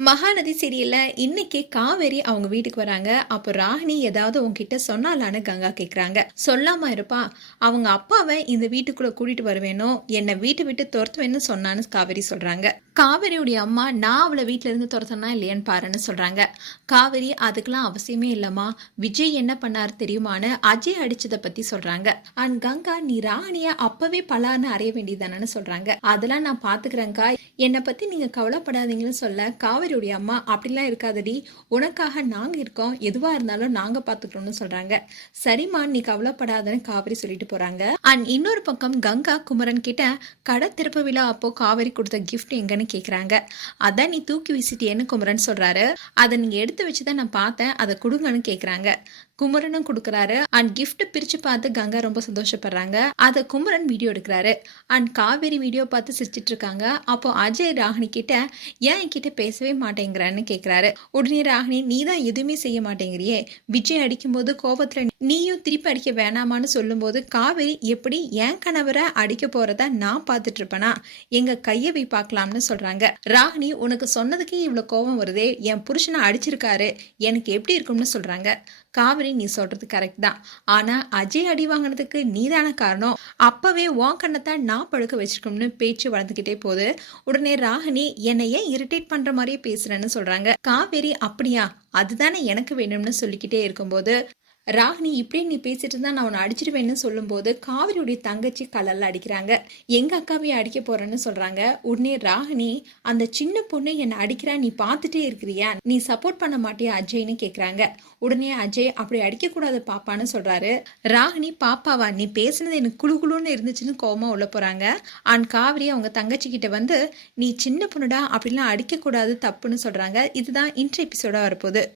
மகாநதி சீரியல்ல இன்னைக்கு காவேரி அவங்க வீட்டுக்கு வராங்க. அப்போ ராகினி ஏதாவது உங்ககிட்ட சொன்னாலான்னு கங்கா கேக்குறாங்க. சொல்லாம இருப்பா. அவங்க அப்பாவை இந்த வீட்டுக்குள்ள கூட்டிட்டு வருவேனோ? என்னை வீட்டை விட்டு துரத்துவேன்னு சொன்னான்னு காவேரி சொல்றாங்க. காவேரியுடைய அம்மா நான் அவளை வீட்டிலேருந்து இருந்து துரத்தனா இல்லையான்னு பாருன்னு சொல்றாங்க. காவேரி அதுக்கெல்லாம் அவசியமே இல்லம்மா. விஜய் என்ன பண்ணாரு தெரியுமான்னு அஜய் அடிச்சதை பத்தி சொல்றாங்க. அண்ட் கங்கா நீ ராணிய அப்பவே பலான்னு அறைய வேண்டியதானு சொல்றாங்க. அதெல்லாம் நான் பாத்துக்கிறேன்க்கா என்னை பத்தி நீங்க கவலைப்படாதீங்கன்னு சொல்ல காவேரியுடைய அம்மா அப்படிலாம் இருக்காதடி. உனக்காக நாங்க இருக்கோம். எதுவா இருந்தாலும் நாங்க பாத்துக்கிறோம்னு சொல்றாங்க. சரிம்மா நீ கவலைப்படாதன்னு காவேரி சொல்லிட்டு போறாங்க. அண்ட் இன்னொரு பக்கம் கங்கா குமரன் கிட்ட கடை திறப்பு விழா அப்போ காவேரி கொடுத்த கிஃப்ட் எங்கன்னு கேக்குறாங்க. அதான் நீ தூக்கி வீசிட்டியேன்னு குமரன் சொல்றாரு. அதை நீங்க எடுத்து வச்சு தான் நான் பார்த்தேன். அதை கொடுங்கன்னு கேட்குறாங்க குமரனும் கொடுக்குறாரு. அண்ட் கிஃப்ட் பிரிச்சு பார்த்து கங்கா ரொம்ப சந்தோஷப்படுறாங்க. அதை குமரன் வீடியோ எடுக்கிறாரு. அண்ட் காவேரி வீடியோ பார்த்து சிரிச்சிட்டு இருக்காங்க அப்போ அஜய் ராகினி கிட்ட ஏன் என்கிட்ட பேசவே மாட்டேங்கிறான்னு கேட்குறாரு உடனே ராகினி நீ தான் எதுவுமே செய்ய மாட்டேங்கிறியே. விஜய் அடிக்கும்போது கோபத்துல நீயும் திருப்பி அடிக்க வேணாமான்னு சொல்லும்போது காவேரி எப்படி என் கணவரை அடிக்க போறத நான் பார்த்துட்டு இருப்பேனா எங்க கையை வை பார்க்கலாம்னு சொல்றாங்க. ராகினி உனக்கு சொன்னதுக்கே இவ்வளவு கோபம் வருதே. என் புருஷனை அடிச்சிருக்காரு. எனக்கு எப்படி இருக்கும்னு சொல்றாங்க. காவிரி நீ சொல்றது கரெக்ட் தான். ஆனா அஜய் அடி வாங்கினதுக்கு நீதான காரணம். அப்பவே உன் கண்ணத்தான் நான் படுக்க வச்சிருக்கோம்னு பேச்சு வளர்ந்துக்கிட்டே போகுது. உடனே ராகினி என்னை ஏன் இரிட்டேட் பண்ற மாதிரியே பேசுறேன்னு சொல்றாங்க. காவேரி அப்படியா? அதுதானே எனக்கு வேணும்னு சொல்லிக்கிட்டே இருக்கும்போது ராகினி இப்படியே நீ பேசிட்டு இருந்தா நான் உன்னை அடிச்சிடுவேன்னு சொல்லும்போது காவிரியுடைய தங்கச்சி கலல்ல அடிக்கிறாங்க. எங்க அக்காவையும் அடிக்க போறேன்னு சொல்றாங்க. உடனே ராகினி அந்த சின்ன பொண்ணு என்னை அடிக்கிறா நீ பார்த்துட்டே இருக்கிறியா? நீ சப்போர்ட் பண்ண மாட்டியா அஜய்னு கேக்குறாங்க. உடனே அஜய் அப்படி அடிக்க கூடாது பாப்பான்னு சொல்றாரு. ராகினி பாப்பாவா நீ பேசுனது எனக்கு குழு குழுன்னு இருந்துச்சுன்னு கோமா உள்ள போறாங்க. அண்ட் காவிரி அவங்க தங்கச்சி கிட்ட வந்து நீ சின்ன பொண்ணுடா அப்படிலாம் அடிக்க கூடாது தப்புன்னு சொல்றாங்க. இதுதான் இன்ட்ரெபிசோடா வரப்போகுது.